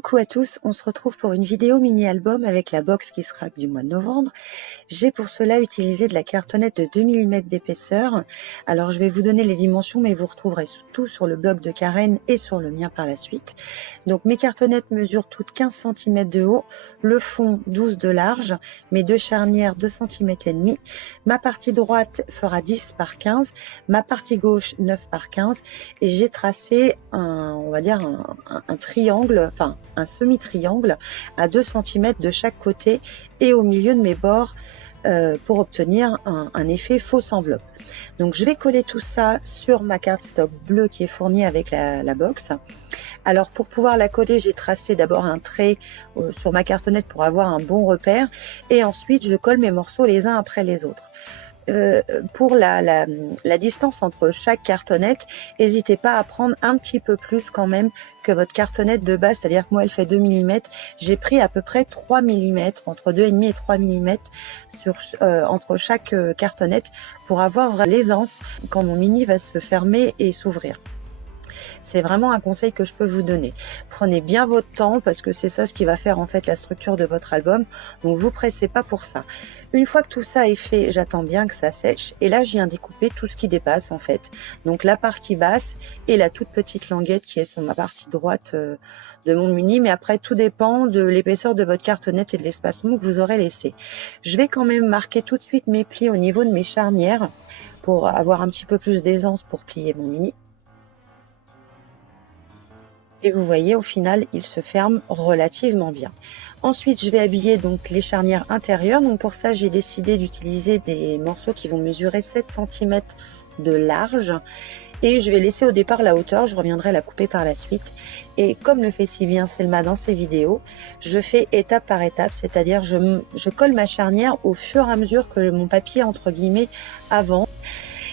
Coucou à tous, on se retrouve pour une vidéo mini-album avec la box qui sera du mois de novembre. J'ai pour cela utilisé de la cartonnette de 2 mm d'épaisseur. Alors je vais vous donner les dimensions mais vous retrouverez tout sur le blog de Karen et sur le mien par la suite. Donc mes cartonnettes mesurent toutes 15 cm de haut, le fond 12 de large, mes deux charnières 2 cm et demi. Ma partie droite fera 10 par 15, ma partie gauche 9 par 15 et j'ai tracé on va dire un triangle, enfin un semi-triangle à 2 cm de chaque côté et au milieu de mes bords pour obtenir un effet fausse enveloppe. Donc je vais coller tout ça sur ma cardstock bleue qui est fournie avec la box. Alors pour pouvoir la coller, j'ai tracé d'abord un trait sur ma cartonnette pour avoir un bon repère et ensuite je colle mes morceaux les uns après les autres. Pour la distance entre chaque cartonnette, n'hésitez pas à prendre un petit peu plus quand même que votre cartonnette de base, c'est-à-dire que moi elle fait 2 mm, j'ai pris à peu près 3 mm, entre 2,5 et 3 mm entre chaque cartonnette pour avoir l'aisance quand mon mini va se fermer et s'ouvrir. C'est vraiment un conseil que je peux vous donner. Prenez bien votre temps parce que c'est ça ce qui va faire en fait la structure de votre album. Donc vous pressez pas pour ça. Une fois que tout ça est fait, j'attends bien que ça sèche. Et là, je viens découper tout ce qui dépasse en fait. Donc la partie basse et la toute petite languette qui est sur ma partie droite de mon mini. Mais après, tout dépend de l'épaisseur de votre cartonnette et de l'espacement que vous aurez laissé. Je vais quand même marquer tout de suite mes plis au niveau de mes charnières pour avoir un petit peu plus d'aisance pour plier mon mini. Et vous voyez, au final, il se ferme relativement bien. Ensuite, je vais habiller donc les charnières intérieures. Donc pour ça, j'ai décidé d'utiliser des morceaux qui vont mesurer 7 cm de large. Et je vais laisser au départ la hauteur, je reviendrai la couper par la suite. Et comme le fait si bien Selma dans ses vidéos, je fais étape par étape, c'est-à-dire je colle ma charnière au fur et à mesure que mon papier, entre guillemets, avance.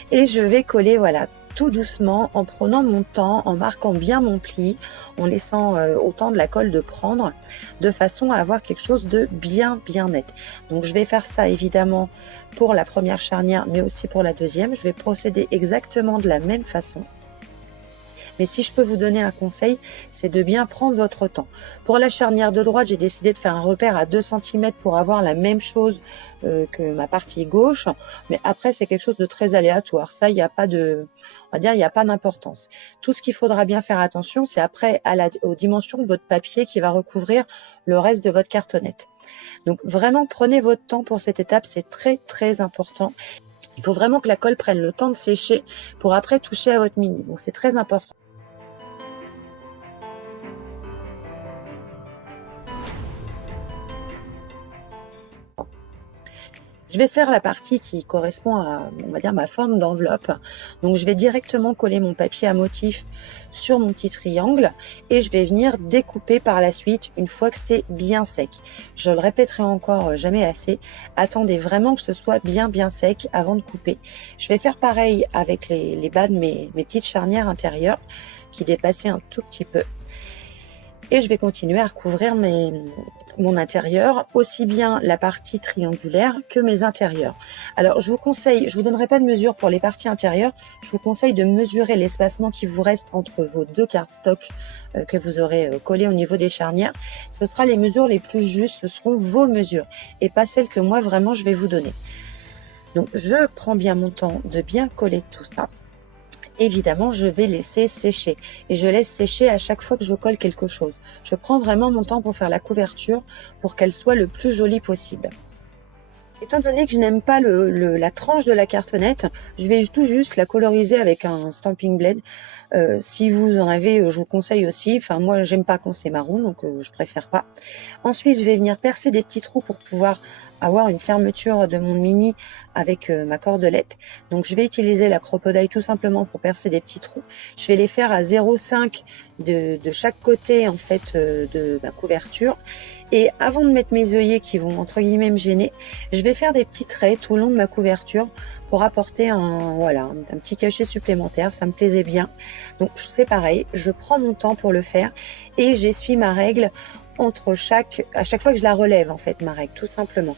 Et je vais coller, voilà, tout doucement, en prenant mon temps, en marquant bien mon pli, en laissant autant de la colle de prendre, de façon à avoir quelque chose de bien net. Donc je vais faire ça évidemment pour la première charnière, mais aussi pour la deuxième. Je vais procéder exactement de la même façon. Mais si je peux vous donner un conseil, c'est de bien prendre votre temps. Pour la charnière de droite, j'ai décidé de faire un repère à 2 cm pour avoir la même chose que ma partie gauche. Mais après, c'est quelque chose de très aléatoire. Ça, il n'y a pas de, on va dire, il n'y a pas d'importance. Tout ce qu'il faudra bien faire attention, c'est après aux dimensions de votre papier qui va recouvrir le reste de votre cartonnette. Donc vraiment, prenez votre temps pour cette étape. C'est très important. Il faut vraiment que la colle prenne le temps de sécher pour après toucher à votre mini. Donc c'est très important. Je vais faire la partie qui correspond à, on va dire, ma forme d'enveloppe. Donc je vais directement coller mon papier à motif sur mon petit triangle et je vais venir découper par la suite une fois que c'est bien sec. Je le répéterai encore jamais assez. Attendez vraiment que ce soit bien sec avant de couper. Je vais faire pareil avec les bas de mes petites charnières intérieures qui dépassaient un tout petit peu. Et je vais continuer à recouvrir mon intérieur, aussi bien la partie triangulaire que mes intérieurs. Alors je vous conseille, je vous donnerai pas de mesure pour les parties intérieures, je vous conseille de mesurer l'espacement qui vous reste entre vos deux cardstocks que vous aurez collés au niveau des charnières. Ce sera les mesures les plus justes, ce seront vos mesures et pas celles que moi vraiment je vais vous donner. Donc je prends bien mon temps de bien coller tout ça. Évidemment, je vais laisser sécher et je laisse sécher à chaque fois que je colle quelque chose. Je prends vraiment mon temps pour faire la couverture pour qu'elle soit le plus jolie possible. Étant donné que je n'aime pas la tranche de la cartonnette, je vais tout juste la coloriser avec un stamping blade. Si vous en avez, je vous conseille aussi. Enfin, moi, j'aime pas quand c'est marron, donc je préfère pas. Ensuite, je vais venir percer des petits trous pour pouvoir avoir une fermeture de mon mini avec ma cordelette. Donc, je vais utiliser la crocodile tout simplement pour percer des petits trous. Je vais les faire à 0,5 de chaque côté en fait de ma couverture. Et avant de mettre mes œillets qui vont entre guillemets me gêner, je vais faire des petits traits tout le long de ma couverture pour apporter un petit cachet supplémentaire. Ça me plaisait bien. Donc c'est pareil, je prends mon temps pour le faire et j'essuie ma règle à chaque fois que je la relève en fait, ma règle tout simplement.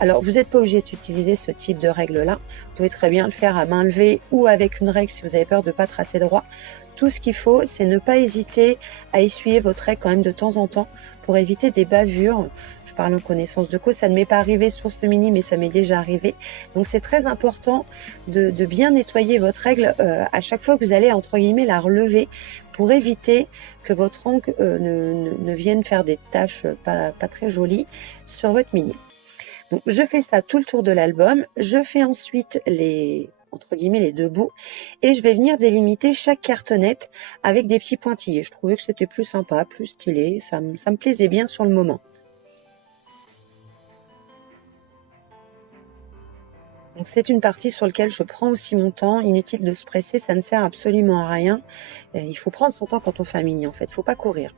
Alors vous n'êtes pas obligé d'utiliser ce type de règle là, vous pouvez très bien le faire à main levée ou avec une règle si vous avez peur de ne pas tracer droit. Tout ce qu'il faut, c'est ne pas hésiter à essuyer votre règle quand même de temps en temps pour éviter des bavures. Je parle en connaissance de cause, ça ne m'est pas arrivé sur ce mini, mais ça m'est déjà arrivé. Donc c'est très important de bien nettoyer votre règle à chaque fois que vous allez, entre guillemets, la relever pour éviter que votre ongle ne vienne faire des taches pas très jolies sur votre mini. Donc je fais ça tout le tour de l'album. Je fais ensuite entre guillemets les deux bouts et je vais venir délimiter chaque cartonnette avec des petits pointillés. Je trouvais que c'était plus sympa, plus stylé, ça me plaisait bien sur le moment. Donc c'est une partie sur laquelle je prends aussi mon temps, inutile de se presser, ça ne sert absolument à rien. Il faut prendre son temps quand on fait un mini en fait, faut pas courir.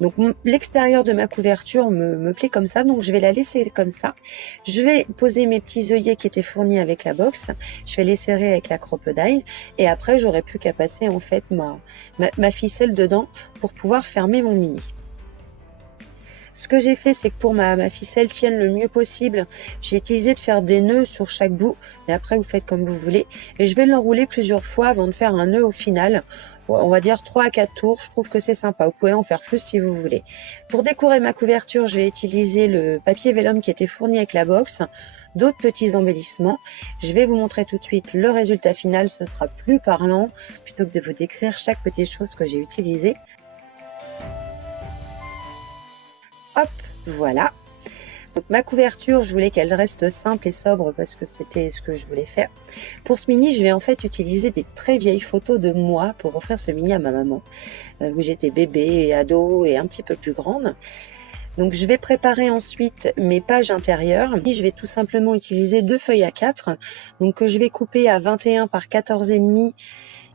Donc l'extérieur de ma couverture me plaît comme ça, donc je vais la laisser comme ça. Je vais poser mes petits œillets qui étaient fournis avec la box, je vais les serrer avec la crocodile et après j'aurai plus qu'à passer en fait ma ficelle dedans pour pouvoir fermer mon mini. Ce que j'ai fait, c'est que pour ma ficelle tienne le mieux possible, j'ai utilisé de faire des nœuds sur chaque bout, mais après vous faites comme vous voulez. Et je vais l'enrouler plusieurs fois avant de faire un nœud au final. On va dire 3 à 4 tours, je trouve que c'est sympa. Vous pouvez en faire plus si vous voulez. Pour décorer ma couverture, je vais utiliser le papier vélum qui était fourni avec la box, d'autres petits embellissements. Je vais vous montrer tout de suite le résultat final, ce sera plus parlant, plutôt que de vous décrire chaque petite chose que j'ai utilisée. Hop, voilà. Donc ma couverture, je voulais qu'elle reste simple et sobre parce que c'était ce que je voulais faire. Pour ce mini, je vais en fait utiliser des très vieilles photos de moi pour offrir ce mini à ma maman, où j'étais bébé et ado et un petit peu plus grande. Donc je vais préparer ensuite mes pages intérieures. Je vais tout simplement utiliser 2 feuilles A4, donc que je vais couper à 21 par 14,5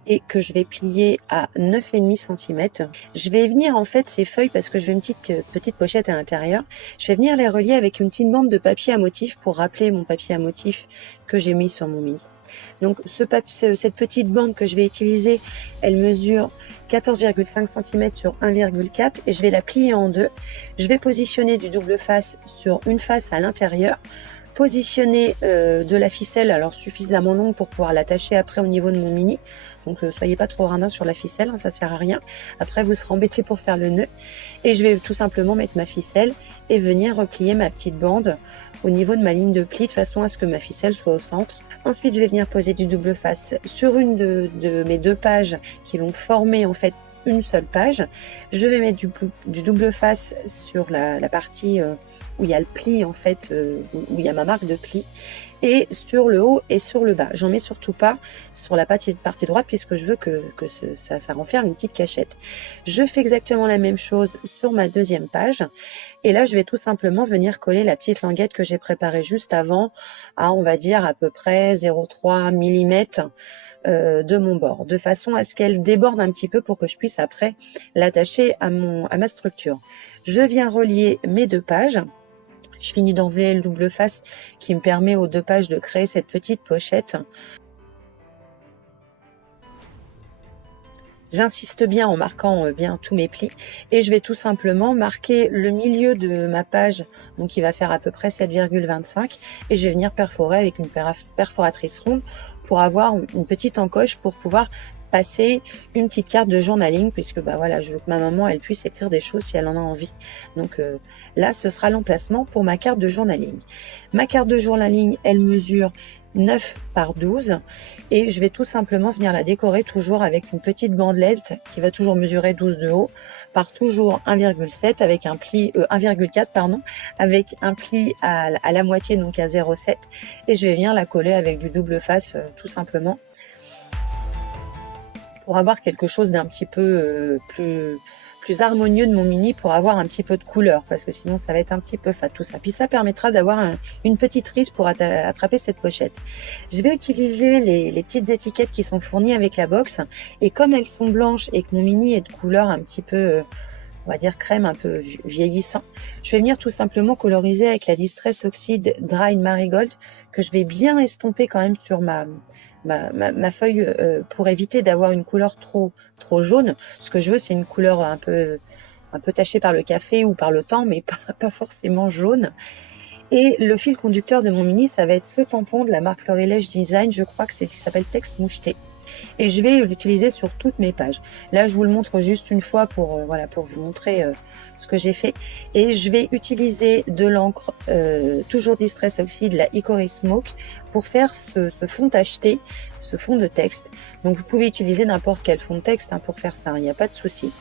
et que je vais plier à 9,5 cm. Je vais venir en fait ces feuilles, parce que je veux une petite pochette à l'intérieur, je vais venir les relier avec une petite bande de papier à motif pour rappeler mon papier à motif que j'ai mis sur mon mini. Donc cette petite bande que je vais utiliser, elle mesure 14,5 cm sur 1,4 et je vais la plier en deux. Je vais positionner du double face sur une face à l'intérieur, positionner de la ficelle, alors suffisamment longue pour pouvoir l'attacher après au niveau de mon mini. Donc soyez pas trop radin sur la ficelle, hein, ça sert à rien. Après vous serez embêté pour faire le nœud. Et je vais tout simplement mettre ma ficelle et venir replier ma petite bande au niveau de ma ligne de pli de façon à ce que ma ficelle soit au centre. Ensuite je vais venir poser du double face sur une de mes 2 pages qui vont former en fait une seule page. Je vais mettre du double face sur la partie où il y a le pli en fait, où il y a ma marque de pli, et sur le haut et sur le bas. J'en mets surtout pas sur la partie droite puisque je veux que ça renferme une petite cachette. Je fais exactement la même chose sur ma deuxième page et là je vais tout simplement venir coller la petite languette que j'ai préparée juste avant à, on va dire, à peu près 0,3 mm de mon bord, de façon à ce qu'elle déborde un petit peu pour que je puisse après l'attacher à ma structure. Je viens relier mes 2 pages. Je finis d'enlever le double face qui me permet aux 2 pages de créer cette petite pochette. J'insiste bien en marquant bien tous mes plis et je vais tout simplement marquer le milieu de ma page, donc qui va faire à peu près 7,25 et je vais venir perforer avec une perforatrice ronde pour avoir une petite encoche pour pouvoir passer une petite carte de journaling, puisque bah voilà, je veux que ma maman elle puisse écrire des choses si elle en a envie. Donc là ce sera l'emplacement pour ma carte de journaling. Ma carte de journaling, elle mesure 9 par 12 et je vais tout simplement venir la décorer toujours avec une petite bandelette qui va toujours mesurer 12 de haut par toujours 1,7 avec un pli 1,4 pardon, avec un pli à la moitié, donc à 0,7, et je vais venir la coller avec du double face tout simplement pour avoir quelque chose d'un petit peu plus harmonieux de mon mini, pour avoir un petit peu de couleur, parce que sinon ça va être un petit peu fade tout ça. Puis ça permettra d'avoir une petite rise pour attraper cette pochette. Je vais utiliser les petites étiquettes qui sont fournies avec la box, et comme elles sont blanches et que mon mini est de couleur un petit peu on va dire crème, un peu vieillissant, je vais venir tout simplement coloriser avec la Distress Oxide Dry Marigold, que je vais bien estomper quand même sur ma feuille pour éviter d'avoir une couleur trop jaune. Ce que je veux, c'est une couleur un peu tachée par le café ou par le temps, mais pas forcément jaune. Et le fil conducteur de mon mini, ça va être ce tampon de la marque Florilège Design, je crois que c'est ce qui s'appelle Texte Moucheté. et je vais l'utiliser sur toutes mes pages. Là, je vous le montre juste une fois pour voilà, pour vous montrer ce que j'ai fait. Et je vais utiliser de l'encre toujours Distress Oxide, la Hickory Smoke, pour faire ce fond tacheté, ce fond de texte. Donc vous pouvez utiliser n'importe quel fond de texte hein, pour faire ça, il n'y a pas de souci.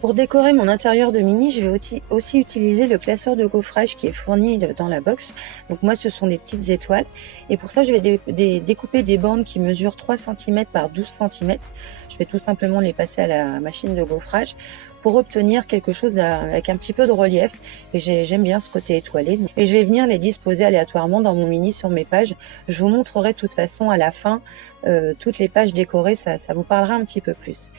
Pour décorer mon intérieur de mini, je vais aussi utiliser le classeur de gaufrage qui est fourni dans la box. Donc moi, ce sont des petites étoiles. Et pour ça, je vais découper des bandes qui mesurent 3 cm par 12 cm. Je vais tout simplement les passer à la machine de gaufrage pour obtenir quelque chose avec un petit peu de relief. Et j'aime bien ce côté étoilé. Et je vais venir les disposer aléatoirement dans mon mini sur mes pages. Je vous montrerai de toute façon à la fin toutes les pages décorées, ça vous parlera un petit peu plus.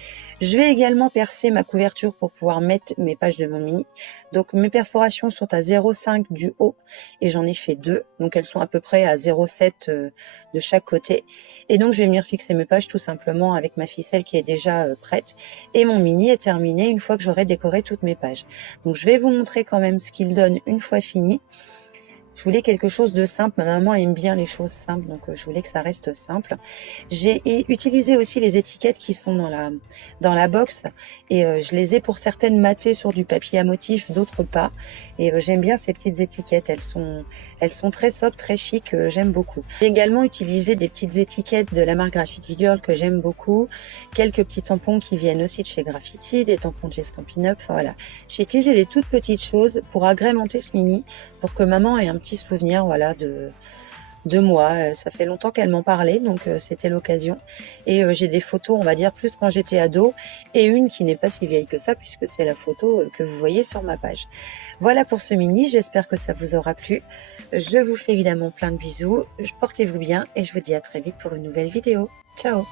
Je vais également percer ma couverture pour pouvoir mettre mes pages de mon mini. Donc mes perforations sont à 0,5 du haut et j'en ai fait 2. Donc elles sont à peu près à 0,7 de chaque côté. Et donc je vais venir fixer mes pages tout simplement avec ma ficelle qui est déjà prête. Et mon mini est terminé une fois que j'aurai décoré toutes mes pages. Donc je vais vous montrer quand même ce qu'il donne une fois fini. Je voulais quelque chose de simple. Ma maman aime bien les choses simples, donc je voulais que ça reste simple. J'ai utilisé aussi les étiquettes qui sont dans la box et je les ai pour certaines matées sur du papier à motif, d'autres pas. Et j'aime bien ces petites étiquettes. Elles sont très sobres, très chic. J'aime beaucoup. J'ai également utilisé des petites étiquettes de la marque Graffiti Girl que j'aime beaucoup. Quelques petits tampons qui viennent aussi de chez Graffiti, des tampons de chez Stampin' Up. Enfin, voilà. J'ai utilisé des toutes petites choses pour agrémenter ce mini, pour que maman ait un petit souvenir voilà de moi. Ça fait longtemps qu'elle m'en parlait, donc c'était l'occasion. Et j'ai des photos, on va dire, plus quand j'étais ado, et une qui n'est pas si vieille que ça, puisque c'est la photo que vous voyez sur ma page. Voilà pour ce mini, j'espère que ça vous aura plu. Je vous fais évidemment plein de bisous, portez-vous bien, et je vous dis à très vite pour une nouvelle vidéo. Ciao!